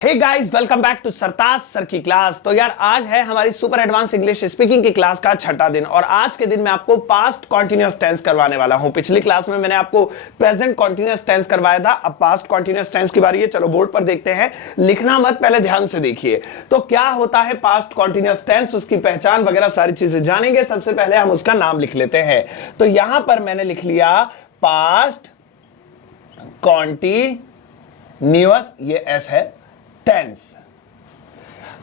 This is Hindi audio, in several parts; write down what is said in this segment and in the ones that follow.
Hey guys, welcome back to Sartaj sir की क्लास। तो यार आज है हमारी सुपर एडवांस इंग्लिश स्पीकिंग की क्लास का छठा दिन और आज के दिन मैं आपको पास्ट कॉन्टिन्यूअस टेंस करवाने वाला हूं। पिछली क्लास में मैंने आपको प्रेजेंट कॉन्टिन्यूअस टेंस करवाया था, अब पास्ट कॉन्टिन्यूअस टेंस की बारी है। चलो बोर्ड पर देखते हैं, लिखना मत, पहले ध्यान से देखिए। तो क्या होता है पास्ट कॉन्टिन्यूअस टेंस, उसकी पहचान वगैरह सारी चीजें जानेंगे। सबसे पहले हम उसका नाम लिख लेते हैं। तो यहां पर मैंने लिख लिया पास्ट कॉन्टिन्यूअस, ये एस है, टेंस,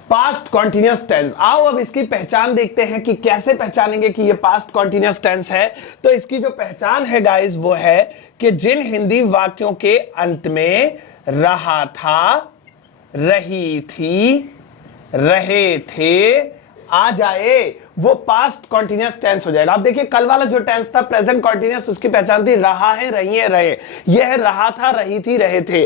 पास्ट कॉन्टिन्यूअस टेंस। आओ अब इसकी पहचान देखते हैं कि कैसे पहचानेंगे कि ये पास्ट कॉन्टिन्यूअस टेंस है। तो इसकी जो पहचान है गाइस वो है कि जिन हिंदी वाक्यों के अंत में रहा था, रही थी, रहे थे आ जाए, वो पास्ट कॉन्टिन्यूअस टेंस हो जाएगा। अब देखिए कल वाला जो टेंस था प्रेजेंट कॉन्टिन्यूअस, उसकी पहचान थी रहा है, रही है, रहे। यह है रहा था, रही थी, रहे थे।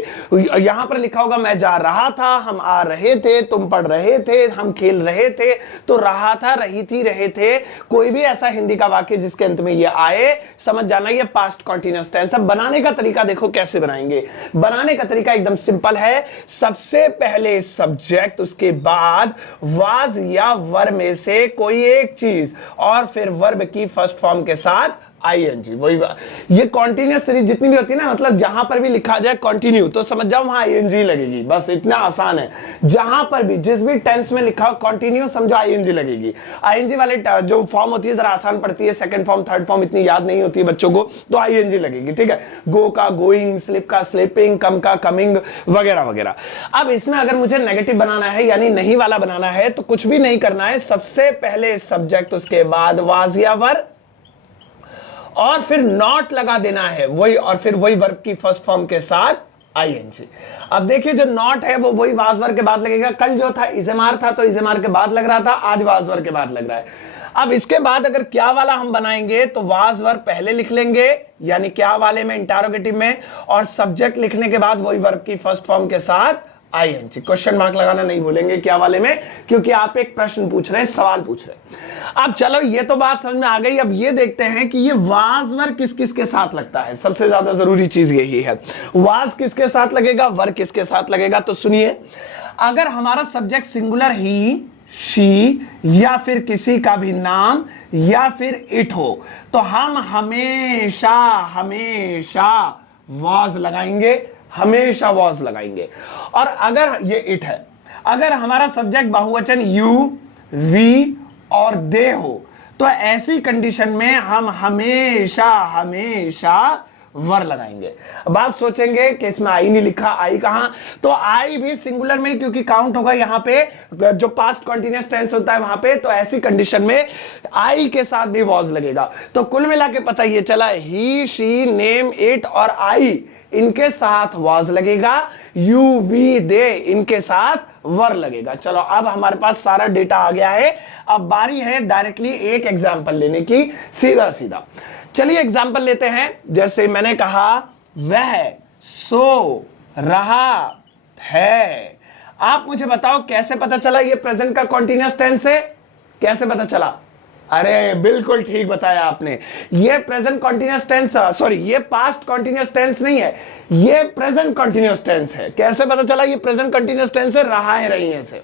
यहां पर लिखा होगा मैं जा रहा था, हम आ रहे थे, तुम पढ़ रहे थे, हम खेल रहे थे। तो रहा था, रही थी, रहे थे, कोई भी ऐसा हिंदी का वाक्य जिसके अंत में ये आए, समझ जाना ये पास्ट कॉन्टिन्यूअस टेंस। अब बनाने का तरीका देखो कैसे बनाएंगे। बनाने का तरीका एकदम सिंपल है। सबसे पहले सब्जेक्ट, उसके बाद वाज या वर में से कोई एक चीज और फिर वर्ब की फर्स्ट फॉर्म के साथ आईएनजी। वही ये कॉन्टिन्यूअस सीरीज जितनी भी होती है ना, मतलब जहां पर भी लिखा जाए कंटिन्यू तो समझ जाओ वहां आईएनजी लगेगी। बस इतना आसान है। जहां पर भी जिस भी टेंस में लिखा हो कंटिन्यू, समझो आईएनजी लगेगी। आईएनजी वाले जो फॉर्म होती है जरा आसान पड़ती है, सेकंड फॉर्म थर्ड फॉर्म इतनी याद नहीं होती है बच्चों को, तो आईएनजी लगेगी। ठीक है, गो का गोइंग, स्लिप का स्लिपिंग, कम का कमिंग वगैरह वगैरह। अब इसमें अगर मुझे नेगेटिव बनाना है यानी नहीं वाला बनाना है तो कुछ भी नहीं करना है। सबसे पहले सब्जेक्ट, उसके बाद वाज या वर और फिर नॉट लगा देना है वही, और फिर वही वर्ब की फर्स्ट फॉर्म के साथ आईएनजी। अब देखिए जो नॉट है वो वही वाज वर के बाद लगेगा। कल जो था इज़ेमार था तो इज़ेमार के बाद लग रहा था, आज वाज वर के बाद लग रहा है। अब इसके बाद अगर क्या वाला हम बनाएंगे तो वाज वर पहले लिख लेंगे यानी क्या वाले में, इंटरोगेटिव में, और सब्जेक्ट लिखने के बाद वही वर्ब की फर्स्ट फॉर्म के साथ आईएनजी। क्वेश्चन मार्क लगाना नहीं भूलेंगे क्या वाले में, क्योंकि आप एक प्रश्न पूछ रहे हैं, सवाल पूछ रहे हैं। अब चलो ये तो बात समझ में आ गई। अब ये देखते हैं कि ये वाज वर किस किस के साथ लगता है। सबसे ज्यादा जरूरी चीज यही है, वाज किसके साथ लगेगा, वर किसके साथ लगेगा। तो सुनिए, अगर हमारा सब्जेक्ट सिंगुलर ही, शी या फिर किसी का भी नाम या फिर इट हो तो हम हमेशा हमेशा वाज लगाएंगे, हमेशा वॉज लगाएंगे। और अगर ये इट है, अगर हमारा सब्जेक्ट बहुवचन यू, वी और दे हो तो ऐसी कंडीशन में हम हमेशा हमेशा वर लगाएंगे। अब आप सोचेंगे कि इसमें आई नहीं लिखा, आई कहां? तो आई भी सिंगुलर में क्योंकि काउंट होगा यहां पे, जो पास्ट कॉन्टिन्यूअस टेंस होता है वहां पे, तो ऐसी कंडीशन में आई के साथ भी वॉज लगेगा। तो कुल मिला के पता ये चला, ही, शी, नेम, इट और आई इनके साथ वाज लगेगा, यू, वी, दे इनके साथ वर लगेगा। चलो अब हमारे पास सारा डेटा आ गया है। अब बारी है डायरेक्टली एक एग्जांपल लेने की, सीधा सीधा। चलिए एग्जांपल लेते हैं। जैसे मैंने कहा वह सो रहा है। आप मुझे बताओ कैसे पता चला ये प्रेजेंट का कॉन्टिन्यूअस टेंस है, कैसे पता चला? अरे बिल्कुल ठीक बताया आपने। ये प्रेजेंट कॉन्टिन्यूअस टेंस, सॉरी ये पास्ट कॉन्टिन्यूअस टेंस नहीं है, ये प्रेजेंट कॉन्टिन्यूअस टेंस है। कैसे पता चला ये प्रेजेंट कॉन्टिन्यूअस टेंस है? रहा है, रही है से।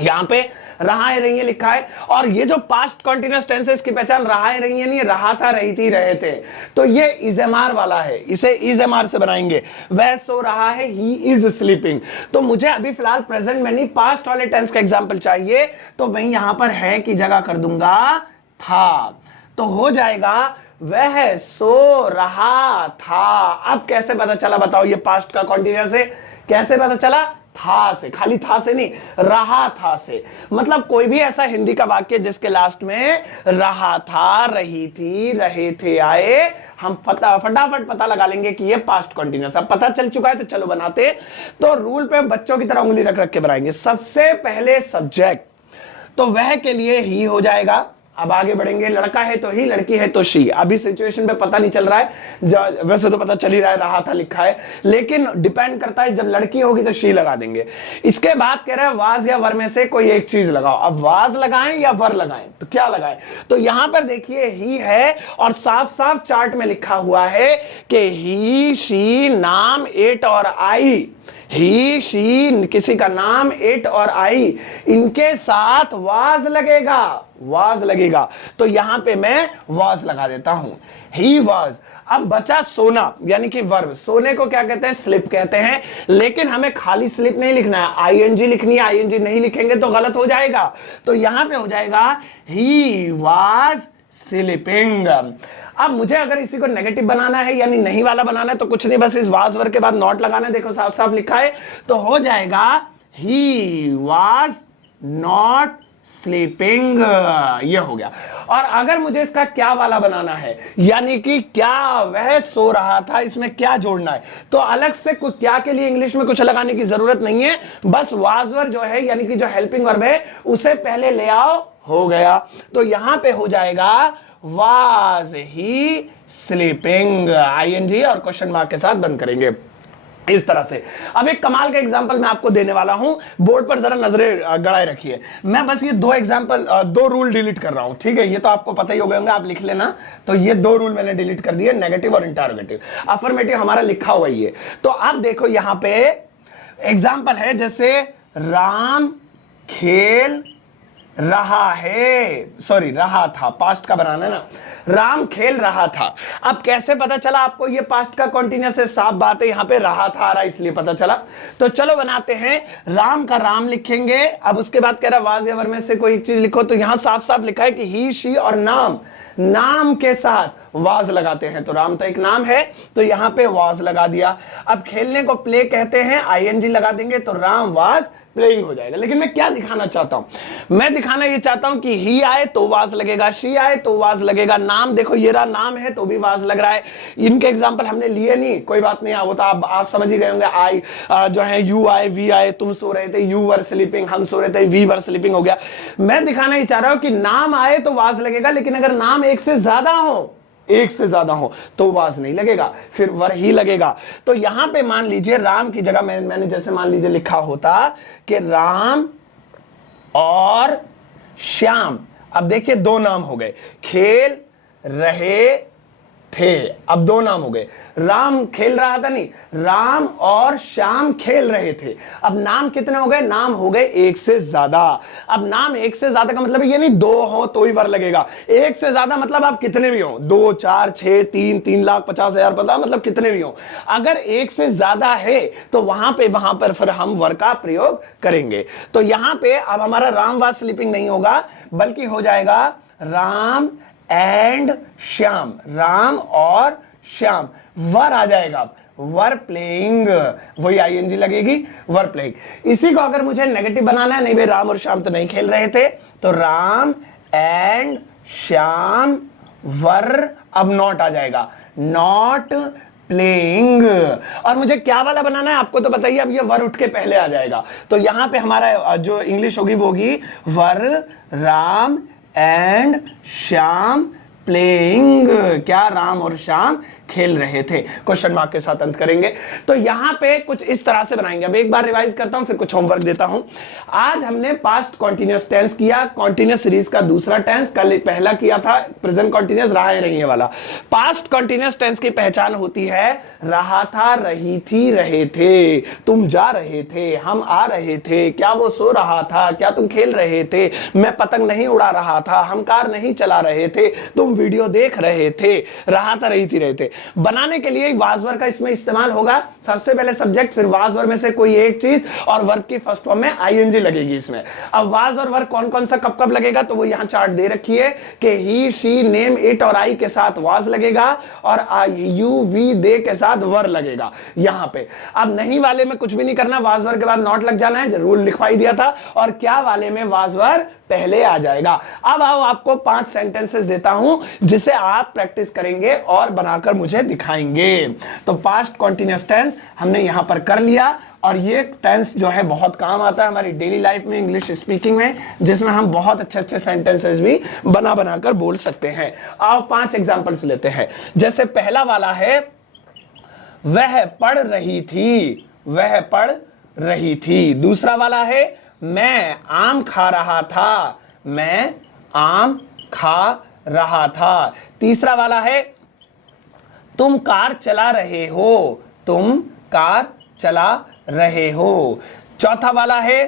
यहां पे रहा है, रही है लिखा है, और ये जो पास्ट कॉन्टिन्यूअस टेंस है इसकी पहचान रहा है, रही है नहीं, रहा था, रही थी, रहे थे। तो ये इज़ेमार वाला है, इसे इज़ेमार से बनाएंगे। वह सो रहा है, ही इज स्लीपिंग। तो मुझे अभी फिलहाल प्रेजेंट में नहीं पास्ट वाले टेंस का एग्जांपल चाहिए, तो मैं यहां पर है की जगह कर दूंगा था, तो हो जाएगा वह सो रहा था। अब कैसे पता चला बताओ ये पास्ट का कॉन्टिन्यूअस है? कैसे पता चला? था से, खाली था से नहीं, रहा था से। मतलब कोई भी ऐसा हिंदी का वाक्य जिसके लास्ट में रहा था, रही थी, रहे थे आए, हम फटाफट पता लगा लेंगे कि ये पास्ट कॉन्टिन्यूअस। अब पता चल चुका है तो चलो बनाते। तो रूल पे बच्चों की तरह उंगली रख रख के बनाएंगे। सबसे पहले सब्जेक्ट, तो वह के लिए ही हो जाएगा। अब आगे बढ़ेंगे, लड़का है तो ही, लड़की है तो शी। अभी सिचुएशन पे पता नहीं चल रहा है, वैसे तो पता चल ही रहा है रहा था लिखा है, लेकिन डिपेंड करता है, जब लड़की होगी तो शी लगा देंगे। इसके बाद कह रहे हैं वाज या वर में से कोई एक चीज लगाओ। अब वाज लगाएं या वर लगाएं, तो क्या लगाएं? तो यहां पर देखिए ही है और साफ साफ चार्ट में लिखा हुआ है कि ही, शी, नाम, इट और आई ही शी किसी का नाम, इट और आई इनके साथ वाज लगेगा, वाज लगेगा, तो यहां पे मैं वाज लगा देता हूं, ही वाज। अब बचा सोना यानी कि वर्ब। सोने को क्या कहते हैं? स्लिप कहते हैं, लेकिन हमें खाली स्लिप नहीं लिखना है, आईएनजी लिखनी है। आईएनजी नहीं लिखेंगे तो गलत हो जाएगा, तो यहां पे हो जाएगा ही वाज स्लीपिंग। अब मुझे अगर इसी को नेगेटिव बनाना है यानी नहीं वाला बनाना है तो कुछ नहीं, बस इस वाज वर्ब के बाद नॉट लगाना है। देखो साफ साफ लिखा है, तो हो जाएगा ही वाज नॉट स्लीपिंग, ये हो गया। और अगर मुझे इसका क्या वाला बनाना है यानी कि क्या वह सो रहा था, इसमें क्या जोड़ना है, तो अलग से कुछ क्या के लिए इंग्लिश में कुछ लगाने की जरूरत नहीं है, बस वाज वर्ब जो है यानी कि जो हेल्पिंग वर्ब है उसे पहले ले आओ, हो गया। तो यहां पे हो जाएगा वाज ही स्लीपिंग, आईएनजी और क्वेश्चन मार्क के साथ बंद करेंगे इस तरह से। अब एक कमाल का एग्जांपल मैं आपको देने वाला हूं, बोर्ड पर जरा नजरें गड़ाए रखिए। मैं बस ये दो एग्जांपल, दो रूल डिलीट कर रहा हूं, ठीक है? ये तो आपको पता ही हो गए होंगे, आप लिख लेना। तो ये दो रूल मैंने डिलीट कर दिए, नेगेटिव और इंटरोगेटिव। अफर्मेटिव हमारा लिखा हुआ ही है। तो आप देखो यहां पे एग्जांपल है, जैसे राम खेल रहा है, सॉरी रहा था, पास्ट का बनाना है ना, राम खेल रहा था। अब कैसे पता चला आपको ये पास्ट का कॉन्टिन्यूअस है? साफ बात है, यहां पे रहा था आ रहा इसलिए पता चला। तो चलो बनाते हैं, राम का राम लिखेंगे। अब उसके बाद कह रहा वाज या वर्ब में से कोई एक चीज लिखो, तो यहां साफ साफ लिखा है कि ही शी और नाम, नाम के साथ वाज लगाते हैं। तो राम तो एक नाम है, तो यहां पे वाज लगा दिया। अब खेलने को प्ले कहते हैं, आईएनजी लगा देंगे, तो राम वाज प्लेइंग हो जाएगा। लेकिन मैं क्या दिखाना चाहता हूं? मैं दिखाना ये चाहता हूं कि ही आए तो वाज लगेगा, शी आए तो वाज लगेगा, नाम देखो ये रहा नाम है तो भी वाज लग रहा है। इनके एग्जांपल हमने लिए नहीं, कोई बात नहीं, वो तो आप समझ ही गए होंगे। आई जो है यू आए, वी आए, तुम सो रहे थे, यू वर स्लीपिंग, हम सो रहे थे, वी वर स्लीपिंग हो गया। मैं दिखाना ही चाह रहा हूं कि नाम आए तो वाज लगेगा, लेकिन अगर नाम एक से ज्यादा हो, एक से ज्यादा हो तो वाज नहीं लगेगा, फिर वर ही लगेगा। तो यहां पे मान लीजिए राम की जगह मैंने जैसे मान लीजिए लिखा होता कि राम और श्याम। अब देखिए दो नाम हो गए, खेल रहे थे, अब दो नाम हो गए। राम खेल रहा था नहीं, राम और श्याम खेल रहे थे। अब नाम कितने हो गए? नाम हो गए एक से ज्यादा। अब नाम एक से ज्यादा का मतलब ये नहीं दो हो तो ही वर लगेगा, एक से ज्यादा मतलब आप कितने भी हो, 2, 4, 6, 3, 3,50,000 पता मतलब कितने भी हो। अगर एक से ज्यादा है तो वहां पर फिर हम वर का प्रयोग करेंगे। तो यहां पे अब हमारा राम वाज स्लीपिंग नहीं होगा, बल्कि हो जाएगा राम एंड श्याम, राम और श्याम, वर आ जाएगा, वर प्लेइंग, वही आईएनजी लगेगी, वर प्लेइंग। इसी को अगर मुझे नेगेटिव बनाना है, नहीं भाई राम और श्याम तो नहीं खेल रहे थे, तो राम एंड श्याम वर, अब नॉट आ जाएगा, नॉट प्लेइंग। और मुझे क्या वाला बनाना है आपको तो बताइए, अब ये वर उठ के पहले आ जाएगा, तो यहां पे हमारा जो इंग्लिश होगी वो होगी वर राम एंड श्याम प्लेइंग, क्या राम और श्याम खेल रहे थे, क्वेश्चन मार्क के साथ अंत करेंगे। तो यहां पे कुछ इस तरह से बनाएंगे। अब एक बार रिवाइज करता हूं, फिर कुछ होमवर्क देता हूं। आज हमने पास्ट कॉन्टिन्यूअस टेंस किया, कॉन्टिन्यूअस सीरीज का दूसरा टेंस, कल पहला किया था प्रेजेंट कॉन्टिन्यूअस, रहा है रही है वाला। पास्ट कॉन्टिन्यूअस टेंस की पहचान होती है रहा था, रही थी, रहे थे, तुम जा रहे थे, हम आ रहे थे, क्या वो सो रहा था, क्या तुम खेल रहे थे, मैं पतंग नहीं उड़ा रहा था, हम कार नहीं चला रहे थे, तुम वीडियो देख रहे थे, रहा था, रही थी, रहे थे। बनाने के लिए वाज वर्ब का इसमें इस्तेमाल होगा। सबसे पहले सब्जेक्ट, फिर वाज वर्ब में से कोई एक चीज, और वर्ब की फर्स्ट फॉर्म में आईएनजी लगेगी इसमें। अब वाज और वर्ब कौन कौन सा कब कब लगेगा, तो वो यहां चार्ट दे रखी है कि ही शी नेम इट और आई के साथ वाज लगेगा, और यू वी दे के साथ वर लगेगा यहां पे। अब नहीं वाले में कुछ भी नहीं करना, वाज वर्ब के बाद नॉट लग जाना है, रूल लिखवाई दिया था, और क्या वाले में वाज वर्ब पहले आ जाएगा। अब आओ आपको 5 सेंटेंसेस देता हूं जिसे आप प्रैक्टिस करेंगे और बनाकर मुझे दिखाएंगे। तो पास्ट कॉन्टिन्यूअस टेंस हमने यहां पर कर लिया, और ये टेंस जो है बहुत काम आता है हमारी डेली लाइफ में, इंग्लिश स्पीकिंग में, जिसमें हम बहुत अच्छे अच्छे सेंटेंसेस भी बनाकर बोल सकते हैं। आओ 5 एग्जांपल्स लेते हैं। जैसे पहला वाला है, वह पढ़ रही थी, वह पढ़ रही थी। दूसरा वाला है, मैं आम खा रहा था, मैं आम खा रहा था। तीसरा वाला है, तुम कार चला रहे हो, तुम कार चला रहे हो। चौथा वाला है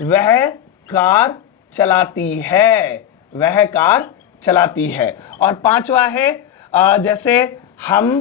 वह कार चलाती है, वह कार चलाती है। और पांचवा है जैसे हम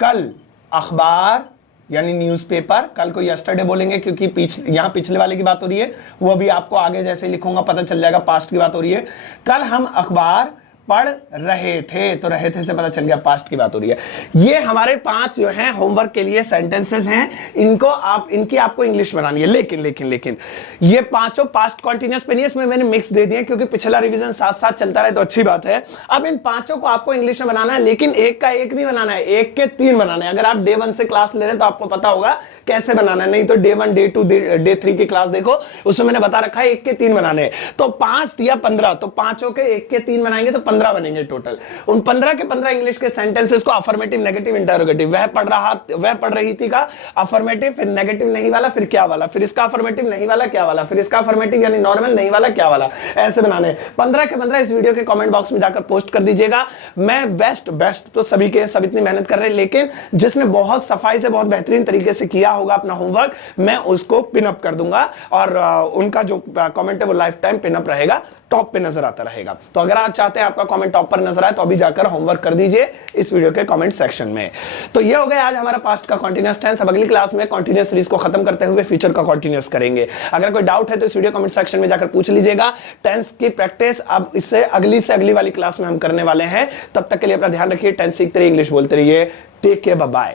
कल अखबार यानी न्यूज़पेपर, कल को यस्टरडे बोलेंगे क्योंकि यहां पिछले वाले की बात हो रही है, वो अभी आपको आगे जैसे लिखूंगा पता चल जाएगा, पास्ट की बात हो रही है। कल हम अखबार पढ़ रहे थे, तो रहे थे से पता चल गया पास्ट की बात हो रही है। ये हमारे 5 जो हैं होमवर्क के लिए सेंटेंसेस हैं, इनकी आपको इंग्लिश बनानी है। लेकिन ये पांचों पास्ट कॉन्टिन्यूअस पे नहीं है, इसमें मैंने मिक्स दे दिए क्योंकि पिछला रिवीजन साथ साथ चलता रहे तो अच्छी बात है। अब इन पांचों को आपको इंग्लिश में बनाना है, लेकिन एक का एक नहीं बनाना है, एक के 3 बनाना है। अगर आप डे 1 से क्लास ले रहे हैं तो आपको पता होगा कैसे बनाना है, नहीं तो डे 1 डे 2 डे 3 की क्लास देखो, उसमें मैंने बता रखा है एक के 3 बनाने। तो 5 या 15, तो पांचों के एक के 3 बनाएंगे तो 15 बनेंगे टोटल। उन 15 के 15 इंग्लिश के सेंटेंसेस को अफर्मेटिव, नेगेटिव, इंटरोगेटिव, वह पढ़ रही थी का अफर्मेटिव, फिर नेगेटिव नहीं वाला, फिर क्या वाला, फिर इसका अफर्मेटिव नहीं वाला क्या वाला, फिर इसका अफर्मेटिव यानी नॉर्मल नहीं वाला क्या वाला, ऐसे बनाने। 15 के 15 इस वीडियो के कमेंट बॉक्स में जाकर पोस्ट कर दीजिएगा। मैं बेस्ट तो सभी के सब इतनी मेहनत कर रहे हैं, लेकिन जिसने बहुत सफाई से बहुत बेहतरीन तरीके से किया होगा अपना होमवर्क, मैं उसको पिन अप कर दूंगा और उनका जो कमेंट है वो लाइफ टाइम पिन अप रहेगा, टॉप पे नजर आता रहेगा। तो अगर आप चाहते हैं आपका कमेंट टॉप पर नजर आए तो अभी जाकर होमवर्क कर दीजिए इस वीडियो के कमेंट सेक्शन में। तो ये हो गया आज हमारा पास्ट का कॉन्टिन्यूअस टेंस। अब अगली क्लास में कॉन्टिन्यूअस सीरीज को खत्म करते हुए फ्यूचर का कॉन्टिन्यूअस करेंगे। अगर कोई डाउट है तो इस वीडियो कमेंट सेक्शन में जाकर पूछ लीजिएगा। टेंस की प्रैक्टिस अब इससे अगली वाली क्लास में हम करने वाले हैं। तब तक के लिए अपना ध्यान रखिए, टेंस सीखते रहिए, इंग्लिश बोलते रहिए। Take care, bye bye.